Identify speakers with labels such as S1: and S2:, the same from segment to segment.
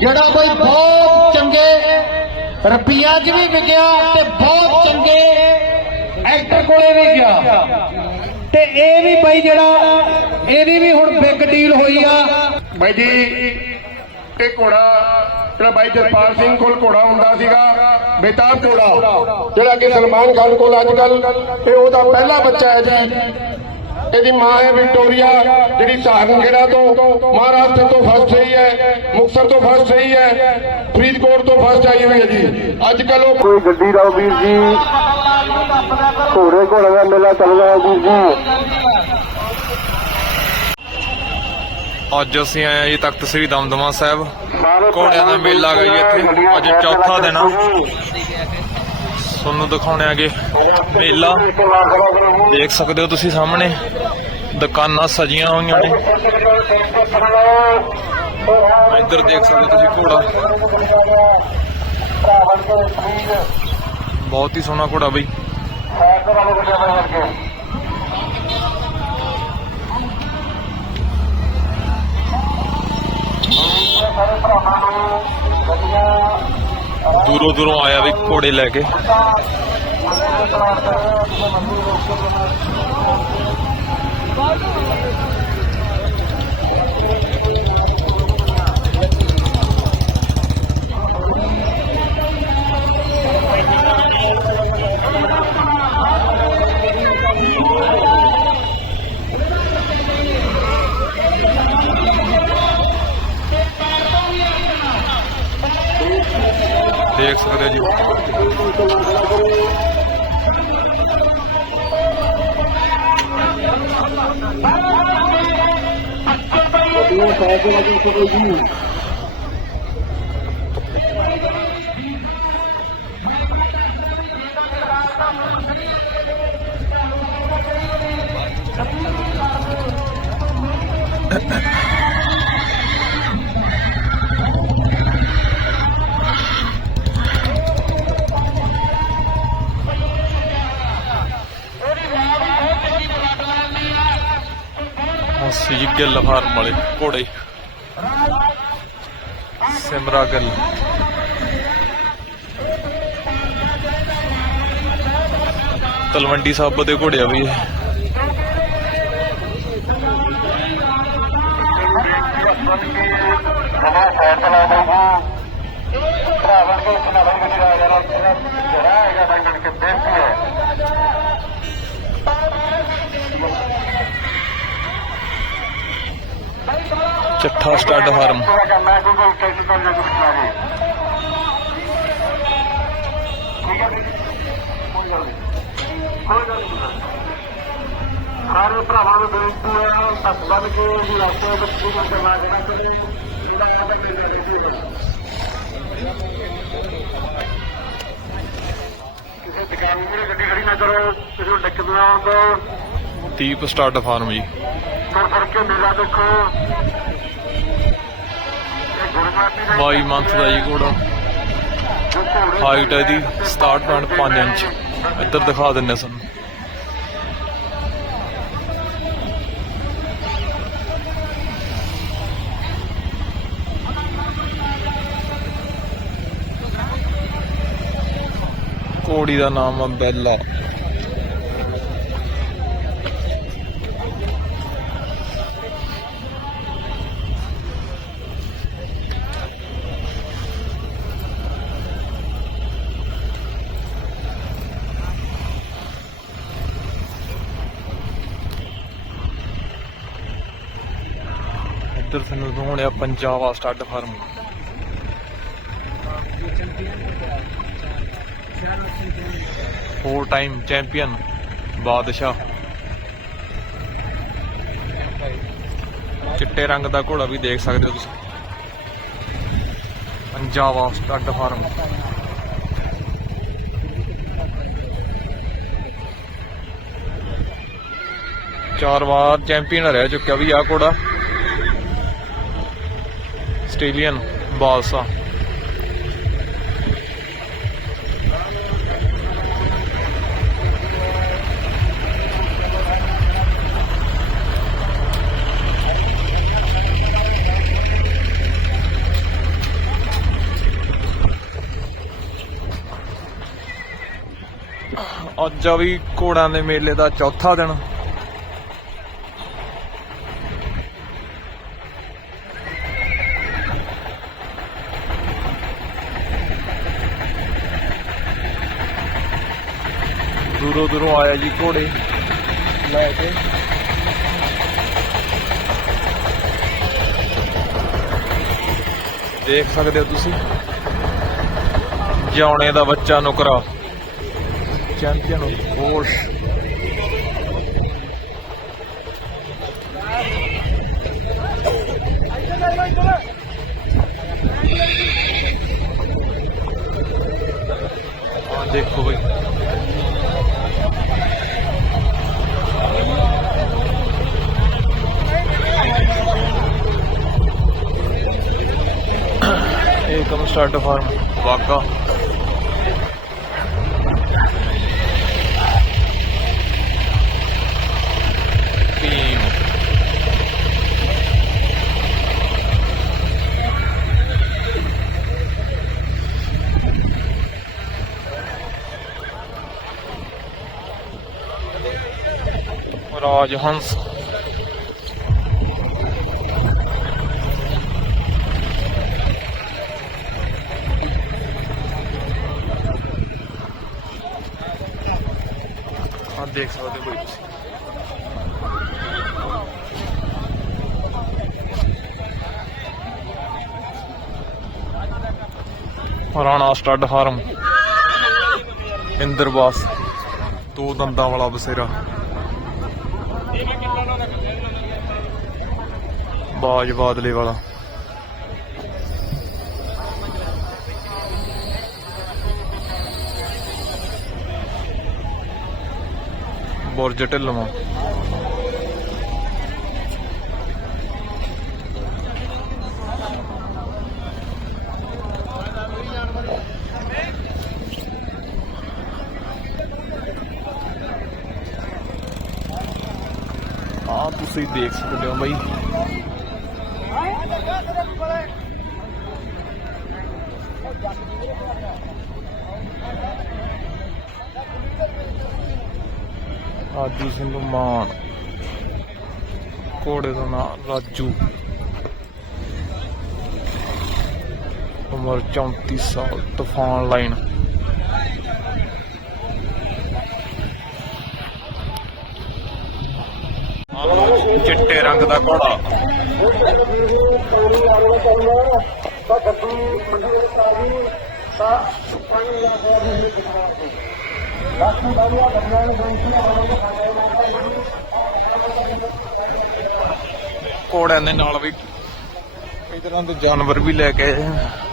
S1: ਜਿਹੜਾ ਕੋਈ ਬਹੁਤ ਚੰਗੇ ਰੁਪਈਆ 'ਚ ਵੀ ਵਿਕਿਆ ਤੇ ਬਹੁਤ ਚੰਗੇ ਐਕਟਰ ਕੋਲੇ ਵੀ ਗਿਆ ਤੇ ਇਹ ਵੀ ਬਾਈ ਜਿਹੜਾ ਇਹਦੀ ਵੀ ਹੁਣ ਬਿਗ ਡੀਲ ਹੋਈ ਆ।
S2: ਬਾਈ ਜੀ, ਇਹ ਘੋੜਾ, ਜਿਹੜਾ ਬਾਈ ਜਸਪਾਲ ਸਿੰਘ ਕੋਲ ਘੋੜਾ ਹੁੰਦਾ ਸੀਗਾ, ਬੇਤਾਬ ਘੋੜਾ। ਜਿਹੜਾ ਕਿ ਸਲਮਾਨ ਖਾਨ ਕੋਲ ਅੱਜ ਕੱਲ ਇਹ ਉਹਦਾ ਪਹਿਲਾ ਬੱਚਾ ਹੈ ਜੀ ਇਹਦੀ ਮਾਂ ਹੈ ਵਿਕਟੋਰੀਆ ਜਿਹੜੀ ਸਹਾਰਨਖੇੜਾ ਤੋਂ ਮਹਾਰਾਸ਼ਟਰ ਤੋਂ ਫਸਟ ਰਹੀ ਹੈ ਮੁਕਤਸਰ ਤੋਂ ਫਸਟ ਰਹੀ ਹੈ ਫਰੀਦਕੋਟ ਤੋਂ ਫਸਟ ਆਈ ਹੋਈ ਹੈ ਜੀ। ਅੱਜ ਕੱਲ ਉਹ
S3: ਕੋਈ ਗੱਡੀ ਦਾ ਵੀਰ ਜੀ। ਘੋੜੇ ਘੋੜੇ ਦਾ ਮੇਲਾ ਚੱਲ ਰਿਹਾ ਵੀਰ ਜੀ।
S4: ਅੱਜ ਅਸੀਂ ਆਏ ਹਾਂ ਜੀ ਤਖਤ ਸ੍ਰੀ ਦਮਦਮਾ ਸਾਹਿਬ। ਘੋੜਿਆਂ ਦਾ ਮੇਲਾ ਜੀ ਇੱਥੇ। ਅੱਜ ਚੌਥਾ ਦਿਨ ਆ। ਤੁਹਾਨੂੰ ਦਿਖਾਉਣੇ ਆਗੇ ਮੇਲਾ। ਦੇਖ ਸਕਦੇ ਹੋ ਤੁਸੀਂ ਸਾਹਮਣੇ, ਦੁਕਾਨਾਂ ਸਜੀਆਂ ਹੋਈਆਂ ਨੇ। ਇੱਧਰ ਦੇਖ ਸਕਦੇ ਹੋ ਤੁਸੀਂ ਘੋੜਾ। ਬਹੁਤ ਹੀ ਸੋਹਣਾ ਘੋੜਾ ਬਈ। ਦੂਰੋਂ ਦੂਰੋਂ ਆਇਆ ਵੀ ਘੋੜੇ ਲੈ ਕੇ। ਦੇਖ ਸਕਦੇ ਹੋ ਜੀ। ਮਾਸੀ ਜੀ ਗਿੱਲ ਫਾਰਮ ਵਾਲੇ ਘੋੜੇ ਸਿਮਰਾ ਗਿੱਲ ਤਲਵੰਡੀ ਸਾਬੋ ਦੇ ਘੋੜੇ ਆ ਵੀ
S3: ਭਰਾਵਾਂ ਦੇ ਸੁਣਾਵਾਂ ਗੱਡੀ ਦਾ ਜਰਾ ਜਿਹੜਾ ਹੈਗਾ ਸੰਗਤ ਕੇ ਬੇਨਤੀ ਹੈ ਕੋਈ ਗੱਲ ਨਹੀਂ ਸਾਰੇ ਭਰਾਵਾਂ ਨੂੰ ਬੇਨਤੀ ਹੈ ਤੱਕ ਬੰਨ ਕੇ ਜੀ ਰਸਤੇ ਵਿੱਚ ਪੂਰਾ ਕਰਨਾ ਜਿਹੜਾ ਕਰੇ ਇਹਦਾ ਕੰਮ ਕਰਨਾ ਚਾਹੀਦੀ ਹੈ ਕਿਸੇ ਦੁਕਾਨ ਮੂਹਰੇ ਗੱਡੀ ਖੜੀ ਨਾ ਕਰੋ ਕਿਸੇ ਨੂੰ ਡਿੱਕ ਨਾ ਆਉਂਦਾ
S4: ਦੀਪ ਸਟੱਡ ਫਾਰਮ ਜੀ
S3: ਤੁਰ ਫਿਰ ਕੇ ਮੇਲਾ ਦੇਖੋ ਇਹ ਗੁਰਮਾਤੀ ਦਾ
S4: 22 ਮੰਥ ਦਾ ਜੀ ਘੋੜਾ ਹਾਈਟ ਹੈ ਦੀ 67.5 ਇੰਚ। ਇੱਧਰ ਦਿਖਾ ਦਿੰਨੇ ਸਾਨੂੰ। ਘੋੜੀ ਦਾ ਨਾਮ ਆ ਬੈਲਾ। Punjab stud farm four time champion Badshah. ਚਿੱਟੇ ਰੰਗ ਦਾ ਘੋੜਾ ਵੀ ਦੇਖ ਸਕਦੇ ਹੋ ਤੁਸੀਂ। ਪੰਜਾਬਾ ਸਟੱਡ ਫਾਰਮ ਚਾਰ ਵਾਰ ਚੈਂਪੀਅਨ ਰਹਿ ਚੁੱਕਿਆ ਵੀ ਆ ਘੋੜਾ। ਆਸਟ੍ਰੇਲੀਅਨ ਬਾਲਸਾ ਅੱਜ ਵੀ ਘੋੜਾਂ ਦੇ ਮੇਲੇ ਦਾ ਚੌਥਾ ਦਿਨ। ਦੂਰੋਂ ਦੂਰੋਂ ਆਇਆ ਜੀ ਘੋੜੇ। ਲੈ ਕੇ। ਦੇਖ ਸਕਦੇ ਹੋ ਤੁਸੀਂ? ਜਿਉਣੇ ਦਾ ਬੱਚਾ ਨੁਕਰਾ। ਚੈਂਪੀਅਨ ਹੋਸ਼ ਆ ਦੇਖੋ ਬਈ। here comes starter for Wagga. Team. Raj Hans ਦੇਖ ਸਕਦੇ ਹੋ ਤੁਸੀਂ। Rana stud farm. ਇੰਦਰਵਾਸ। ਦੋ ਦੰਦਾਂ ਵਾਲਾ ਬਸੇਰਾ। ਬਾਜ ਬਾਦਲੇ ਵਾਲਾ। ਬੁਰਜ ਢਿੱਲਵਾਂ ਆ ਤੁਸੀਂ ਦੇਖ ਸਕਦੇ ਹੋ ਬਾਈ। ਰਾਜੂ ਸਿੰਘ ਮਾਨ। ਘੋੜੇ ਦਾ ਨਾਮ ਰਾਜੂ। ਉਮਰ 34 ਸਾਲ, ਤੂਫਾਨ ਲਾਈਨ। ਚਿੱਟੇ ਰੰਗ ਦਾ ਘੋੜਾ। ਘੋੜਿਆਂ ਦੇ ਨਾਲ ਵੀ ਕਈ ਤਰ੍ਹਾਂ ਦੇ ਜਾਨਵਰ ਵੀ ਲੈ ਕੇ ਆਏ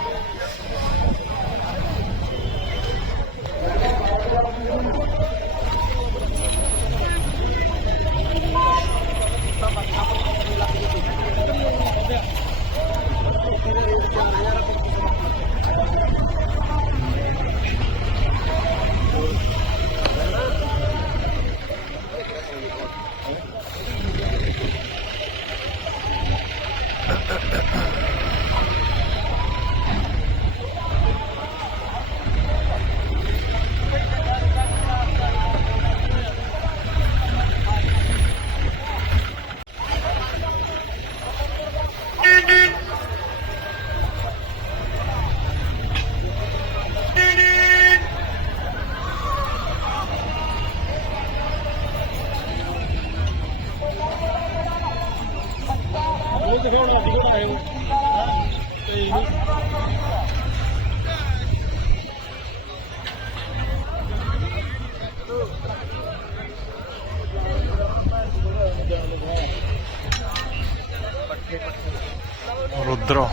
S4: ਆ।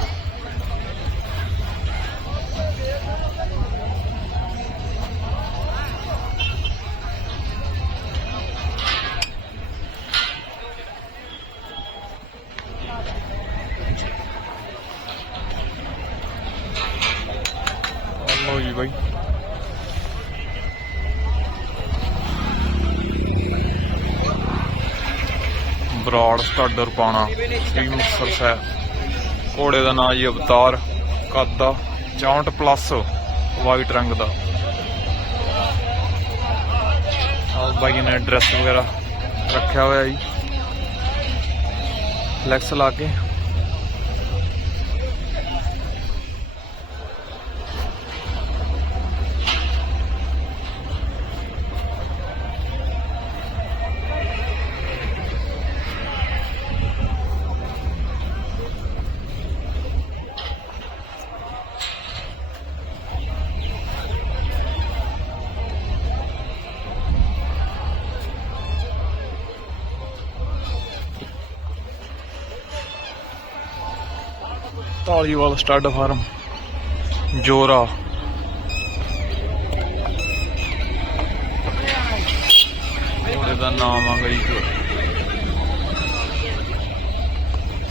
S4: ਜੀ ਬਾਈ ਬਰਾੜ ਸਟਾਡਰ ਪਾਣਾ ਸ੍ਰੀ ਮੁਕਤਸਰ ਸਾਹਿਬ ਘੋੜੇ ਦਾ ਨਾਂ ਜੀ ਅਵਤਾਰ ਕੱਦ ਦਾ 64 ਪਲੱਸ ਵਾਈਟ ਰੰਗ ਦਾ। ਆਹ ਬਾਈ ਨੇ ਡਰੈਸ ਵਗੈਰਾ ਰੱਖਿਆ ਹੋਇਆ ਜੀ। ਫਲੈਕਸ ਲਾ ਕੇ। Dhaliwal stud farm Jora. ਦਾ ਨਾਮ ਆ ਗਈ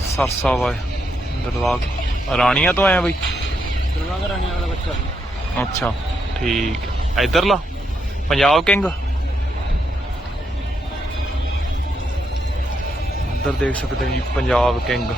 S4: ਸਰਸਾ ਵਾ ਦਰਵਾਗ ਰਾਣੀਆਂ ਤੋਂ ਆਇਆ ਬਈ?
S1: ਦਰਵਾਜ਼ਾ ਰਾਣੀਆਂ ਵਾਲਾ ਬੱਚਾ।
S4: ਅੱਛਾ ਠੀਕ। ਇਧਰਲਾ ਪੰਜਾਬ ਕਿੰਗ। ਇੱਧਰ ਦੇਖ ਸਕਦੇ ਹੋ ਜੀ ਪੰਜਾਬ ਕਿੰਗ।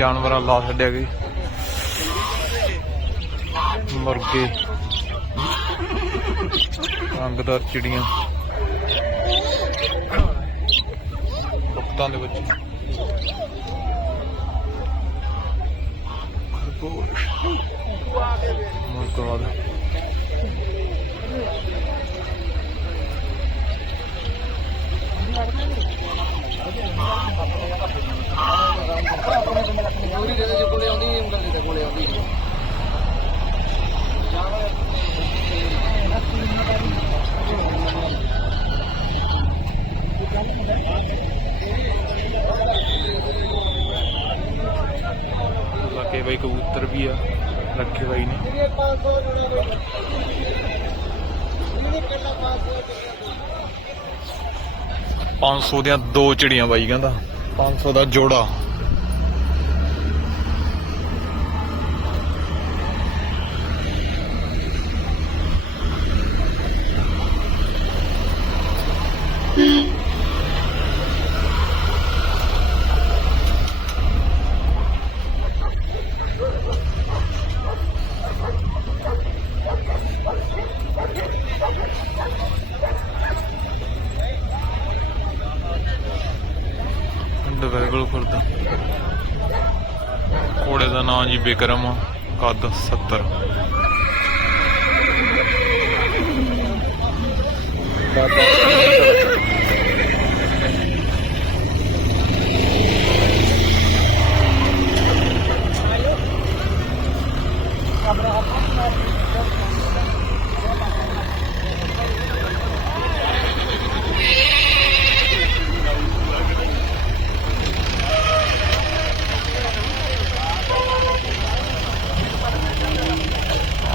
S4: ਜਾਨਵਰਾਂ ਲਾ ਛੱਡਿਆ ਗਈ ਮੁਰਗੇ। ਰੰਗਦਾਰ ਚਿੜੀਆਂ। ਬੁੱਤਾਂ ਦੇ ਵਿੱਚ। ਖਰਗੋਸ਼ ਮੁਰਗਾ ਦਾ
S1: ਪੂਰੀ ਦੇ ਦੇ ਕੋਲੇ ਆਉਂਦੀ ਨਹੀਂ ਉਂਗਲ ਦੇ ਕੋਲੇ ਆਉਂਦੀ
S4: ਲੱਗੇ ਬਾਈ ਕਬੂਤਰ ਵੀ ਆ ਰੱਖੇ ਬਾਈ ਨੇ। 500 ਦੀਆਂ ਦੋ ਚਿੜੀਆਂ ਬਾਈ ਕਹਿੰਦਾ। 500 ਦਾ ਜੋੜਾ। 170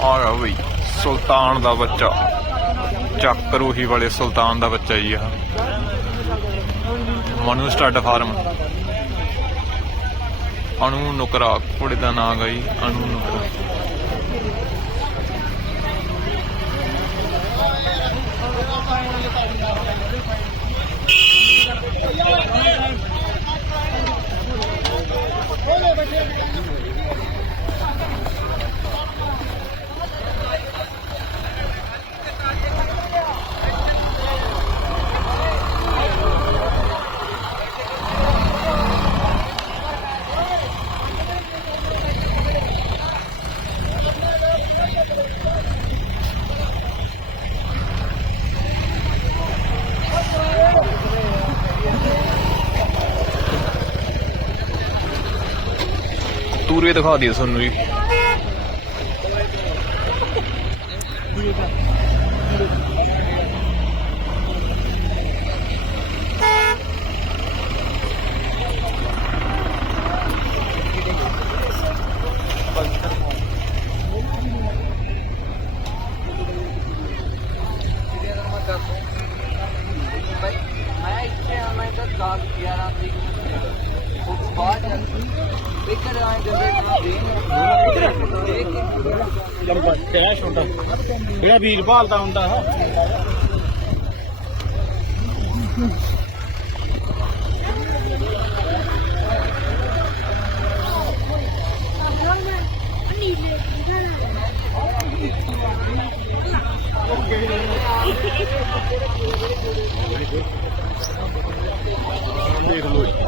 S4: ਆ ਗਿਆ ਬਈ ਸੁਲਤਾਨ ਦਾ ਬੱਚਾ। ਚੱਕ ਰੂਹੀ ਵਾਲੇ ਸੁਲਤਾਨ ਦਾ ਬੱਚਾ ਜੀ ਆ ਮਨੂ ਸਟੱਡ ਫਾਰਮ। ਅਣੂ ਨੁਕਰਾ, ਕੁੜੀ ਦਾ ਨਾਂ ਗਈ ਅਣੂ ਨੁਕਰਾ। ਤੂਰੇ ਦਿਖਾ ਦਿਓ ਤੁਹਾਨੂੰ ਜੀ।
S5: ਤੈਨੂੰ ਕਿਹਾ ਛੋਟਾ ਜਿਹੜਾ ਵੀਰ ਭਾਲਦਾ ਹੁੰਦਾ ਦੇਖ ਲੋ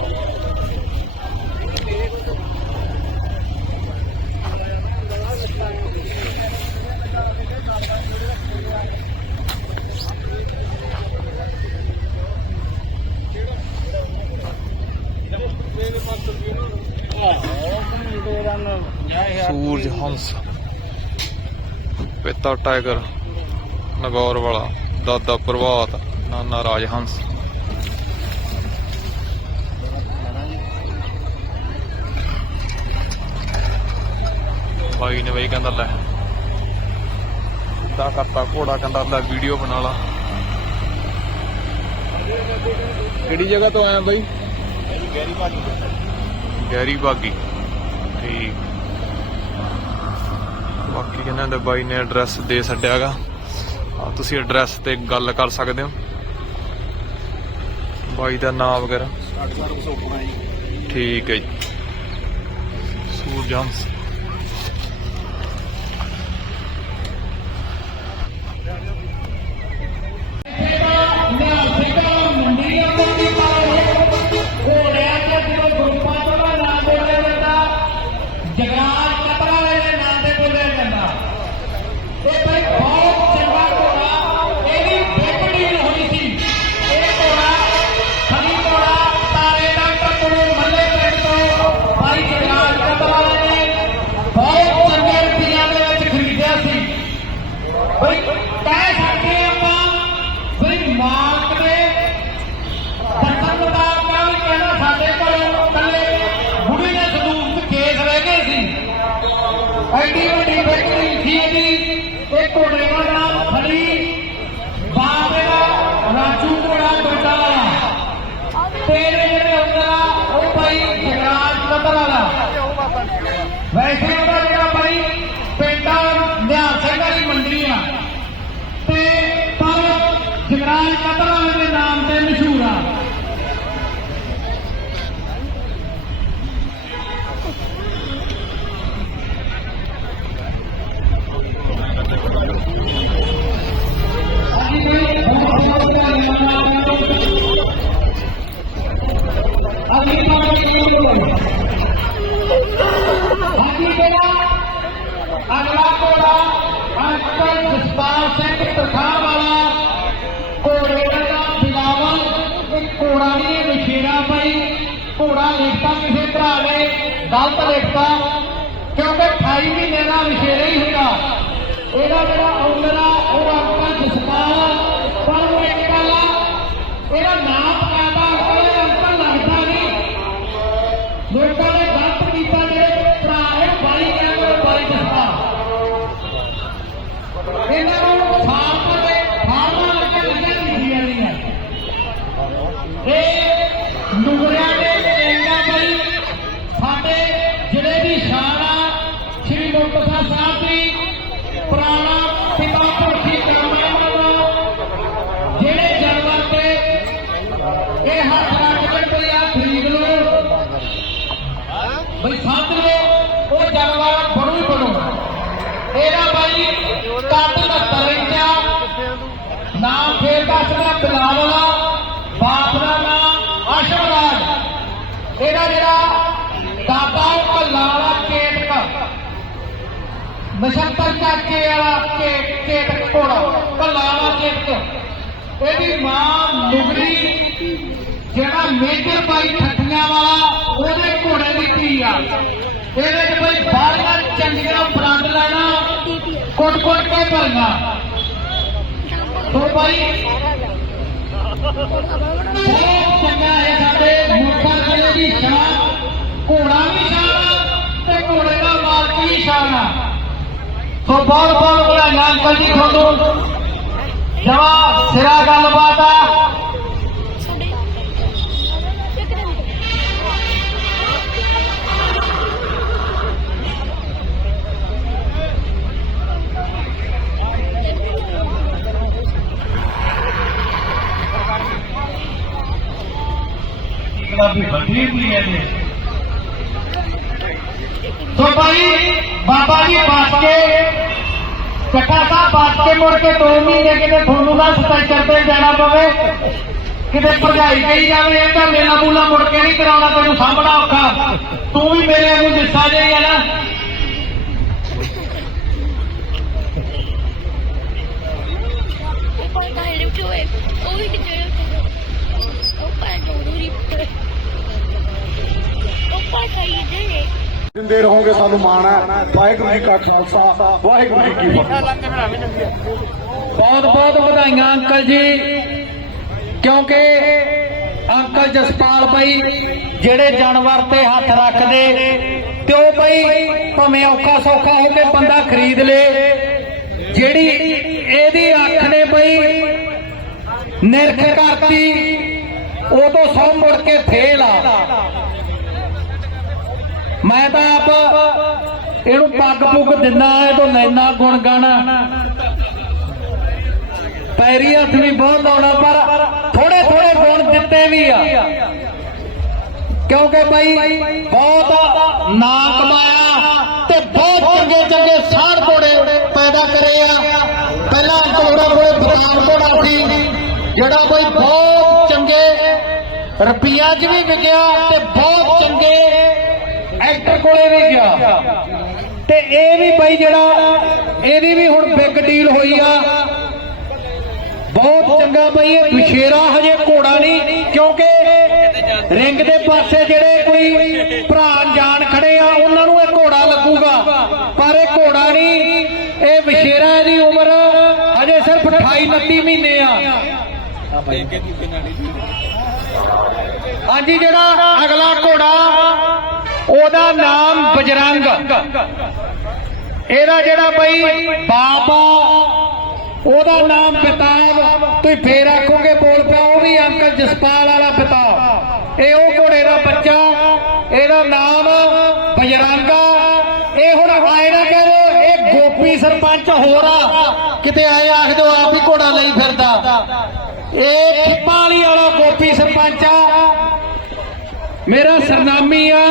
S4: ਪਿਤਾ ਟਾਈਗਰ, ਨਗੌਰ ਵਾਲਾ, ਦਾਦਾ ਪ੍ਰਭਾਤ, ਨਾਨਾ ਰਾਜ ਹੰਸ ਬਾਈ ਨੇ ਬਈ ਕਹਿੰਦਾ, ਲੈ। ਦਾ ਕਰਤਾ, ਘੋੜਾ ਕਹਿੰਦਾ, ਲੈ ਵੀਡੀਓ ਬਣਾ ਲਾ। ਕਿਹੜੀ ਜਗ੍ਹਾ ਤੋਂ ਆਇਆ ਬਾਈ?
S5: ਗੈਰੀ ਭਾਜੀ
S4: ਗੈਰੀ ਬਾਗੀ। ਠੀਕ। ਬਾਕੀ ਕਹਿੰਦੇ ਨੇ ਬਾਈ ਨੇ ਐਡਰੈਸ ਦੇ ਛੱਡਿਆਗਾ ਆ ਤੁਸੀਂ ਐਡਰੈਸ ਤੇ ਗੱਲ ਕਰ ਸਕਦੇ ਹੋ। ਬਾਈ ਦਾ ਨਾਮ ਵਗੈਰਾ। ਠੀਕ ਹੈ ਜੀ। ਸੂਰਜ
S1: ਵੱਡੀ ਫੈਕਟਰੀ ਸੀ ਇਹਦੀ ਇਹ ਘੋੜੇ ਦਾ ਨਾਮ ਖੜੀ ਬਾਬੇ ਦਾ ਰਾਜੂ ਘੋੜਾ ਟੋਟਾ ਵਾਲਾ ਤੇਰੇ ਜਿਹੜੇ ਹੁੰਦਾ, ਉਹ ਭਾਈ ਜਗਰਾਜ ਕਤਰ ਵਾਲਾ ਵੈਸੇ ਉਹਦਾ ਜਿਹੜਾ ਭਾਈ ਅੰਕਲ ਸਿੰਘ ਤਰਖਾਣ ਵਾਲਾ ਘੋੜੇ ਦਾ ਬਿਲਾਵਲ ਇਹ ਘੋੜਾ ਨਹੀਂ, ਇਹ ਵਿਸ਼ੇਰਾ ਭਾਈ। ਘੋੜਾ ਲਿਖਤਾ ਕਿਸੇ ਭਰਾ ਨੇ, ਗਲਤ ਲਿਖਤਾ। ਕਿਉਂਕਿ 28 ਮਹੀਨੇ ਦਾ ਵਿਸ਼ੇਰਾ ਹੀ ਹੁੰਦਾ। ਇਹਦਾ ਜਿਹੜਾ ਓਨਰ ਆ, ਉਹ ਅੰਕਲ ਜਸਪਾਲ ਪਰ ਉਹ ਇੱਕ ਗੱਲ ਆ, ਇਹਦਾ ਨਾਮ ਦੱਸਦਾ ਬਾਪ ਦਾ ਨਾਮ ਅਸ਼ਵਰਾਜ। ਇਹਦਾ ਜਿਹੜਾ ਦਾਦਾ ਉਹ ਵਾਲਾ ਕੇਤਕ ਨਛੱਤਰ ਚਾਕੇ ਵਾਲਾ ਕੇ ਕੇਤਕ ਘੋੜਾ ਕੱਲਾ ਵਾਲਾ ਕੇਤਕ ਇਹਦੀ ਮਾਂ ਨੁਗਰੀ ਜਿਹੜਾ ਮੇਜਰ ਬਾਈ ਠੱਠੀਆਂ ਵਾਲਾ, ਉਹਦੇ ਘੋੜੇ ਦੀ ਧੀ ਆ। ਇਹਦੇ ਚ ਬਈ ਬਾਹਲੀਆਂ ਚੰਗੀਆਂ ਬਰੰਡ ਲੈਣਾ ਕੁੱਟ ਕੁੱਟ ਕੇ ਭਰਨਾ ਤੋ ਬਾਈ ਚੰਗਾ ਹੈ ਸਾਡੇ ਮੁੱਖਾਂ ਦੀ ਸ਼ਾਨ ਘੋੜਾ ਵੀ ਸ਼ਾਨ ਤੇ ਘੋੜੇ ਦਾ ਮਾਲਕ ਵੀ ਸ਼ਾਨ ਆ ਸੋ ਬਹੁਤ ਬਹੁਤ ਵਧਾਈਆਂ ਅੰਕਲ ਜੀ ਤੁਹਾਨੂੰ ਜਵਾ ਸਿਰਾ ਗੱਲਬਾਤ ਆ। ਪੰਜਾਬੀ ਵੱਡੀ ਵੀ ਹੈ ਜੀ ਸੋ ਭਾਈ, ਬਾਬਾ ਜੀ ਬਾਤ ਕੇ ਕੱਟਾ ਸਾਹਿਬ ਬਾਤ ਕੇ ਮੁੜ ਕੇ 2 ਮਹੀਨੇ ਕਿਤੇ ਤੁਹਾਨੂੰ ਨਾ ਸਟੈਚਰ ਤੇ ਜਾਣਾ ਪਵੇ। ਕਿਤੇ ਭਰਜਾਈ ਕਹੀ ਜਾਵੇ, ਇਹ ਤਾਂ ਮੇਲਾ ਮੂਲਾ ਮੁੜ ਕੇ ਨਹੀਂ ਕਰਾਉਣਾ, ਤੈਨੂੰ ਸਾਹਮਣਾ ਔਖਾ। ਤੂੰ ਵੀ ਮੇਰੇ ਨੂੰ ਦਿੱਸਾ ਜਾਈ ਆ ਨਾ।
S2: ਦਿੰਦੇ ਰਹੋਗੇ ਸਾਨੂੰ ਮਾਣ ਹੈ। ਵਾਹਿਗੁਰੂ ਜੀ ਕਾ ਖਾਲਸਾ, ਵਾਹਿਗੁਰੂ ਜੀ ਕੀ ਫਤਿਹ।
S1: ਬਹੁਤ ਬਹੁਤ ਵਧਾਈਆਂ ਅੰਕਲ ਜੀ, ਕਿਉਂਕਿ ਅੰਕਲ ਜਸਪਾਲ ਬਾਈ ਜਿਹੜੇ ਜਾਨਵਰ ਤੇ ਹੱਥ ਰੱਖਦੇ ਤੇ ਉਹ ਬਈ ਭਾਵੇਂ ਔਖਾ ਸੌਖਾ ਹੋ ਕੇ ਬੰਦਾ ਖਰੀਦ ਲੇ। ਜਿਹੜੀ ਇਹਦੀ ਅੱਖ ਨੇ ਬਈ ਨਿਰਖ ਕਰਤੀ, ਉਹ ਸੌ ਮੁੜ ਕੇ ਫੇਲ ਆ। ਮੈਂ ਤਾਂ ਆਪ ਇਹਨੂੰ ਪੱਗ ਪੁੱਗ ਦਿੰਦਾ ਇਹ ਤੋਂ ਲੈਣਾ ਗੁਣ ਗਾਣਾ ਪੈਰੀ ਹੱਥ ਵੀ ਬਹੁਤ ਲਾਉਣਾ, ਪਰ ਥੋੜੇ ਥੋੜੇ ਗੁਣ ਦਿੱਤੇ ਵੀ ਆ। ਕਿਉਂਕਿ ਬਾਈ ਬਹੁਤ ਨਾਂ ਕਮਾਇਆ ਤੇ ਬਹੁਤ ਚੰਗੇ ਚੰਗੇ ਸਾੜ ਘੋੜੇ ਪੈਦਾ ਕਰੇ ਆ। ਪਹਿਲਾਂ ਕੋੜਾ ਕੋਲੇ ਬਦਾਮ ਘੋੜਾ ਸੀ, ਜਿਹੜਾ ਕੋਈ ਬਹੁਤ ਚੰਗੇ ਰੁਪਈਆ 'ਚ ਵੀ ਵਿਕਿਆ ਤੇ ਬਹੁਤ ਚੰਗੇ ਐਕਟਰ ਕੋਲੇ ਵੀ ਗਿਆ। ਤੇ ਇਹ ਵੀ ਬਾਈ ਜਿਹੜਾ ਇਹਦੀ ਵੀ ਹੁਣ ਬਿਗ ਡੀਲ ਹੋਈ ਆ। ਬਹੁਤ ਚੰਗਾ ਬਈ, ਇਹ ਵਿਸ਼ੇਰਾ ਹਜੇ ਘੋੜਾ ਨਹੀਂ, ਕਿਉਂਕਿ ਰਿੰਗ ਦੇ ਪਾਸੇ ਜਿਹੜੇ ਕੋਈ ਭਰਾ ਜਾਣ ਖੜੇ ਆ, ਉਹਨਾਂ ਨੂੰ ਇਹ ਘੋੜਾ ਲੱਗੂਗਾ। ਪਰ ਇਹ ਘੋੜਾ ਨਹੀਂ, ਇਹ ਵਿਸ਼ੇਰਾ ਦੀ ਉਮਰ ਹਜੇ ਸਿਰਫ 28 29 ਮਹੀਨੇ ਆ। ਹਾਂਜੀ, ਜਿਹੜਾ ਅਗਲਾ ਘੋੜਾ ਉਹਦਾ ਨਾਮ ਬਜਰੰਗ। ਇਹਦਾ ਜਿਹੜਾ ਬਈ ਬਾਪ ਆ ਉਹਦਾ ਨਾਮ ਪਿਤਾਬ ਤੁਸੀਂ ਫੇਰ ਆਖੋਗੇ ਬੋਲ ਪਿਆ, ਉਹ ਵੀ ਅੰਕਲ ਜਸਪਾਲ ਵਾਲਾ ਪਿਤਾ। ਇਹ ਉਹ ਘੋੜੇ ਦਾ ਬੱਚਾ, ਇਹਦਾ ਨਾਮ ਬਜਰੰਗਾ ਇਹ ਹੁਣ ਆਏ ਨਾ ਕਹਿੰਦੇ ਇਹ ਗੋਪੀ ਸਰਪੰਚ ਹੋਰ ਆ। ਕਿਤੇ ਆਏ ਆਖ ਦਿਓ ਆਪ ਹੀ ਘੋੜਾ ਲਈ ਫਿਰਦਾ। ਇਹ ਖਿੱਪਾਂ ਵਾਲਾ ਗੋਪੀ ਸਰਪੰਚ ਆ। ਮੇਰਾ ਸਰਨਾਮੀ ਆ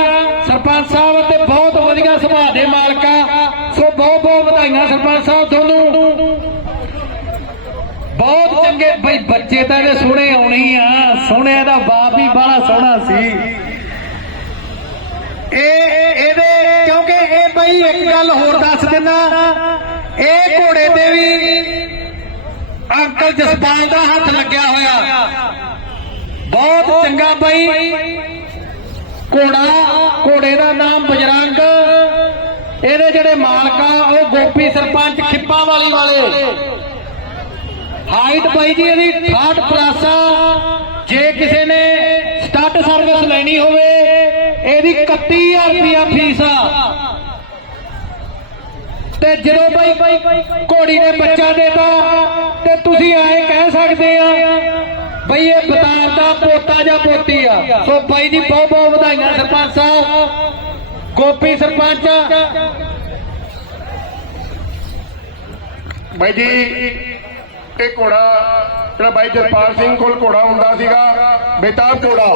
S1: ਸਰਪੰਚ ਸਾਹਿਬ ਤੇ ਬਹੁਤ ਵਧੀਆ ਸੁਭਾਅ ਦੇ ਮਾਲਕ। ਆ ਸੋ ਬਹੁਤ ਬਹੁਤ ਵਧਾਈਆਂ ਸਰਪੰਚ ਸਾਹਿਬ ਤੁਹਾਨੂੰ। ਬਹੁਤ ਚੰਗੇ ਬਈ ਬੱਚੇ ਤਾਂ ਇਹਦੇ ਸੋਹਣੇ ਆਉਣੀ ਆ। ਸੋਹਣਿਆ ਦਾ ਬਾਪ ਵੀ ਬੜਾ ਸੋਹਣਾ ਸੀ। ਇਹ ਇਹਦੇ ਕਿਉਂਕਿ ਇਹ ਬਈ ਇੱਕ ਗੱਲ ਹੋਰ ਦੱਸ ਦਿੰਦਾ। ਇਹ ਘੋੜੇ ਤੇ ਵੀ ਅੰਕਲ ਜਸਪਾਲ ਦਾ ਹੱਥ ਲੱਗਿਆ ਹੋਇਆ। ਬਹੁਤ ਚੰਗਾ ਬਈ। ਘੋੜਾ, ਘੋੜੇ ਦਾ ਨਾਮ ਬਜਰੰਗ। ਇਹਦੇ ਜਿਹੜੇ ਮਾਲਕ ਆ, ਉਹ ਗੋਪੀ ਸਰਪੰਚ ਖਿੱਪਾਂ ਵਾਲੀ ਵਾਲੇ। ਹਾਈਟ ਬਾਈ ਜੀ, ਇਹਦੀ 60 ਪਲੱਸ ਜੇ ਕਿਸੇ ਨੇ ਸਟੱਟ ਸਰਵਿਸ ਲੈਣੀ ਹੋਵੇ, ਇਹਦੀ 31000 ਰੁਪਿਆ ਫੀਸ ਆ। ਤੇ ਜਦੋਂ ਬਾਈ ਘੋੜੀ ਨੇ ਬੱਚਾ ਦੇਤਾ, ਤੇ ਤੁਸੀਂ ਐਂ ਕਹਿ ਸਕਦੇ ਆ ਬਈ ਇਹ ਬਤਾਰ ਦਾ ਪੋਤਾ ਜਾਂ ਪੋਤੀ ਆ? ਸੋ ਬਾਈ ਜੀ ਬਹੁਤ ਬਹੁਤ ਵਧਾਈਆਂ ਸਰਪੰਚ ਸਾਹਿਬ। ਗੋਪੀ ਸਰਪੰਚ
S2: ਬਾਈ ਜੀ, ਇਹ ਘੋੜਾ ਜਿਹੜਾ ਬਾਈ ਜਸਪਾਲ ਸਿੰਘ ਕੋਲ ਘੋੜਾ ਹੁੰਦਾ ਸੀਗਾ ਬੇਤਾਬ ਘੋੜਾ,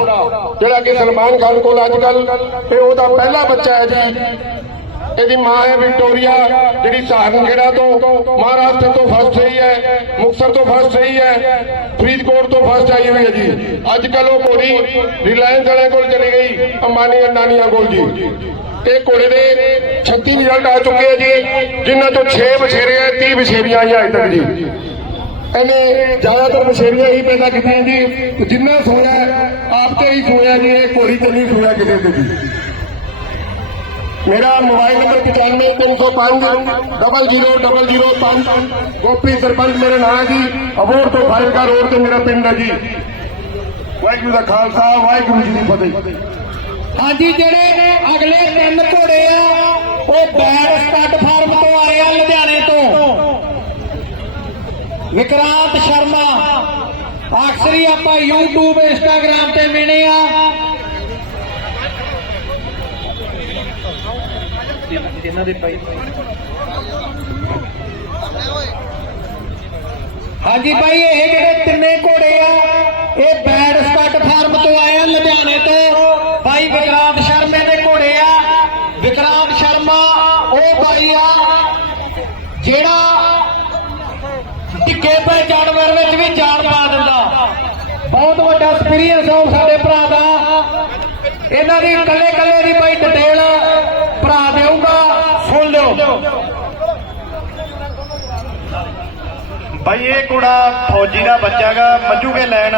S2: ਜਿਹੜਾ ਕਿ ਸਲਮਾਨ ਖਾਨ ਕੋਲ ਅੱਜ ਕੱਲ ਇਹ ਉਹਦਾ ਪਹਿਲਾ ਬੱਚਾ ਹੈ ਜੀ। ਇਹਦੀ ਮਾਂ ਹੈ ਵਿਕਟੋਰੀਆ, ਜਿਹੜੀ ਸਹਾਰਨਗੜਾ ਤੋਂ ਮਹਾਰਾਸ਼ਟਰ ਤੋਂ ਫਸਟ ਰਹੀ ਹੈ, ਮੁਕਤਸਰ ਤੋਂ ਫਸਟ ਰਹੀ ਹੈ, ਫਰੀਦਕੋਟ ਤੋਂ ਫਸਟ ਆਈ ਹੋਈ ਹੈ ਜੀ। ਅੱਜ ਕੱਲ ਉਹ ਘੋੜੀ ਰਿਲਾਇੰਸ ਵਾਲਿਆਂ ਕੋਲ ਚਲੀ ਗਈ, ਅੰਬਾਨੀ ਅੰਡਾਨੀਆਂ ਕੋਲ ਜੀ। ਇਹ ਘੋੜੇ ਦੇ 36 ਰਿਜ਼ਲਟ ਆ ਚੁੱਕੇ ਆ ਜੀ, ਜਿਨ੍ਹਾਂ ਤੋਂ 6 ਬਛੇਰੇ ਆ 30 ਬਛੇਰੀਆਂ ਆਈਆਂ ਅਜੇ ਤੱਕ ਜੀ। ਇਹਨੇ ਜ਼ਿਆਦਾਤਰ ਬਛੇਰੀਆਂ ਹੀ ਪੈਦਾ ਕੀਤੀਆਂ ਜੀ। ਜਿੰਨਾ ਸੋਇਆ ਆਪ ਤੇ ਹੀ ਸੋਇਆ ਜੀ, ਇਹ ਘੋੜੀ ਤੇ ਨਹੀਂ ਸੋਇਆ ਕਿਸੇ ਤੇ ਜੀ। ਮੇਰਾ ਮੋਬਾਈਲ ਨੰਬਰ 95305 000005 ਗੋਪੀ ਸਰਪੰਚ ਮੇਰਾ ਨਾਮ ਹੈ ਜੀ। ਅਬੋਰ ਤੋਂ ਫਾਜ਼ਿਲਕਾ ਰੋਡ ਤੇ ਮੇਰਾ ਪਿੰਡ ਹੈ ਜੀ। ਵਾਹਿਗੁਰੂ ਦਾ ਖਾਲਸਾ, ਵਾਹਿਗੁਰੂ ਜੀ ਦੀ ਫਤਿਹ।
S1: ਹਾਂਜੀ, ਜਿਹੜੇ ਅਗਲੇ ਤਿੰਨ ਘੋੜੇ ਆ, ਉਹ ਬੈਡ ਸਟੱਡ ਫਾਰਮ ਤੋਂ ਆਏ ਆ, ਲੁਧਿਆਣੇ ਤੋਂ। ਵਿਕਰਾਂਤ ਸ਼ਰਮਾ ਅਕਸਰ ਹੀ ਆਪਾਂ YouTube, Instagram ਤੇ ਮਿਲੇ ਆ। ਇਹਨਾਂ ਦੇ ਪਾਈ ਹਾਂਜੀ ਭਾਈ, ਇਹ ਜਿਹੜੇ ਤਿੰਨੇ ਘੋੜੇ ਆ, ਇਹ ਬੈਡ ਸਟੱਡ ਫਾਰਮ ਤੋਂ ਆਇਆ ਆ ਲੁਧਿਆਣੇ ਤੋਂ। ਭਾਈ ਵਿਕਰਾਮ ਸ਼ਰਮੇ ਦੇ ਘੋੜੇ ਆ। ਵਿਕਰਾਮ ਸ਼ਰਮਾ, ਉਹ ਭਾਈ ਆ, ਜਿਹੜਾ ਟਿੱਕੇ ਪੈ ਜਾਨਵਰ ਵਿੱਚ ਵੀ ਜਾਨ ਪਾ ਦਿੰਦਾ। ਬਹੁਤ ਵੱਡਾ ਐਕਸਪੀਰੀਅੰਸ ਆ ਸਾਡੇ ਭਰਾ ਦਾ। ਇਹਨਾਂ ਦੀ ਕੱਲੇ ਕੱਲੇ ਦੀ ਭਾਈ ਡਿਟੇਲ ਭਰਾ ਦੇਊਗਾ। ਸੁਣ ਲਿਓ।
S5: ਭਾਈ ਇਹ ਘੋੜਾ ਫੌਜੀ ਦਾ ਬੱਚਾਗਾ ਮੱਜੂ ਲੈਣ,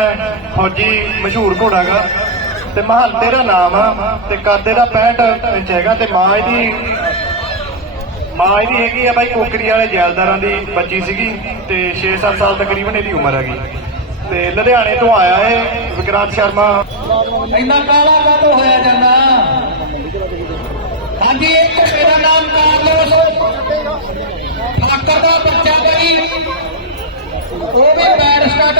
S5: ਫੌਜੀ ਮਸ਼ਹੂਰ ਘੋੜਾਗਾ ਤੇ ਮਹੰਤੇ ਦਾ ਨਾਮ ਆ, ਤੇ ਕਾਦੇ ਦਾ 65 ਇੰਚ ਹੈਗਾ, ਤੇ ਮਾਂ ਇਹਦੀ ਮਾਂ ਇਹਦੀ ਹੈਗੀ ਆ ਭਾਈ ਕੋਕਰੀ ਵਾਲੇ ਜੈਲਦਾਰਾਂ ਦੀ ਬੱਚੀ ਸੀਗੀ, ਤੇ 6-7 ਸਾਲ ਤਕਰੀਬਨ ਇਹਦੀ ਉਮਰ ਹੈਗੀ। ਤੇ ਲੁਧਿਆਣੇ ਤੋਂ ਆਇਆ ਏ ਵਿਕਰਾਂਤ ਸ਼ਰਮਾ।
S1: ਇੰਨਾ ਕਾਲਾ ਕਾਤੋਂ ਹੋਇਆ ਜਾਂਦਾ? ਹਾਂਜੀ ਇੱਕ ਘੋੜੇ ਦਾ ਨਾਮ ਕਾਰਲੋਸ ਠਾਕਰ ਦਾ ਬੱਚਾ ਬਈ ਉਹ ਵੀ ਪੈਰ ਸਟਾਰਟ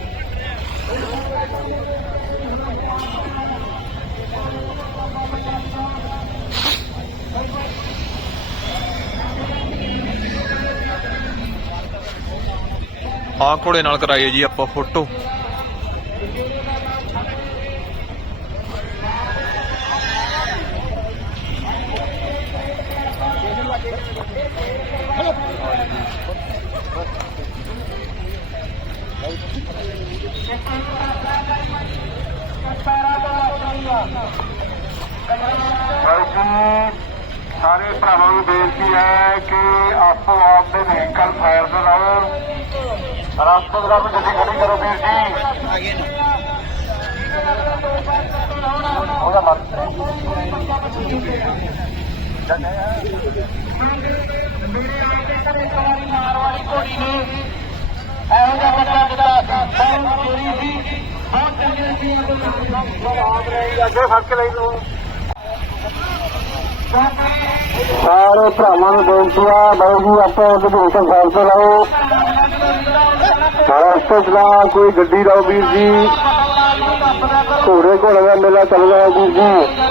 S4: ਆਹ ਘੋੜੇ ਨਾਲ ਕਰਾਈਏ ਜੀ ਆਪਾਂ ਫੋਟੋ।
S3: ਬਲਕਿ ਸਾਰੇ ਭਰਾਵਾਂ ਨੂੰ ਬੇਨਤੀ ਹੈ ਕਿ ਆਪੋ ਆਪ ਦੇ ਵਹੀਕਲ ਫਾਇਰ ਦੇ ਨਾਲ ਰਾਸ਼ਟਰਪਤੀ ਨੂੰ ਗੱਡੀ ਖੜੀ ਕਰੋ ਵੀਰ ਜੀ। ਉਹਦਾ ਮਤ ਇਹੋ ਜਿਹਾ ਬੱਚਾ ਜਿਹੜਾ ਬਹੁਤ ਚੋਰੀ ਸੀ ਬਹੁਤ ਚੰਗੇ ਸੀ ਸਾਰੇ ਭਰਾਵਾਂ ਨੂੰ ਬੇਨਤੀ ਆ, ਬਾਈ ਜੀ, ਆਪਾਂ ਉਹਦੇ ਵਿੱਚ ਸਾਈਡ ਤੇ ਲਾਓ। ਰਸਤੇ ਚਲਾ ਕੋਈ ਗੱਡੀ ਲਾਓ ਵੀਰ ਜੀ। ਘੋੜੇ ਘੋੜੇ ਦਾ ਮੇਲਾ ਚੱਲ ਰਿਹਾ ਵੀਰ ਜੀ।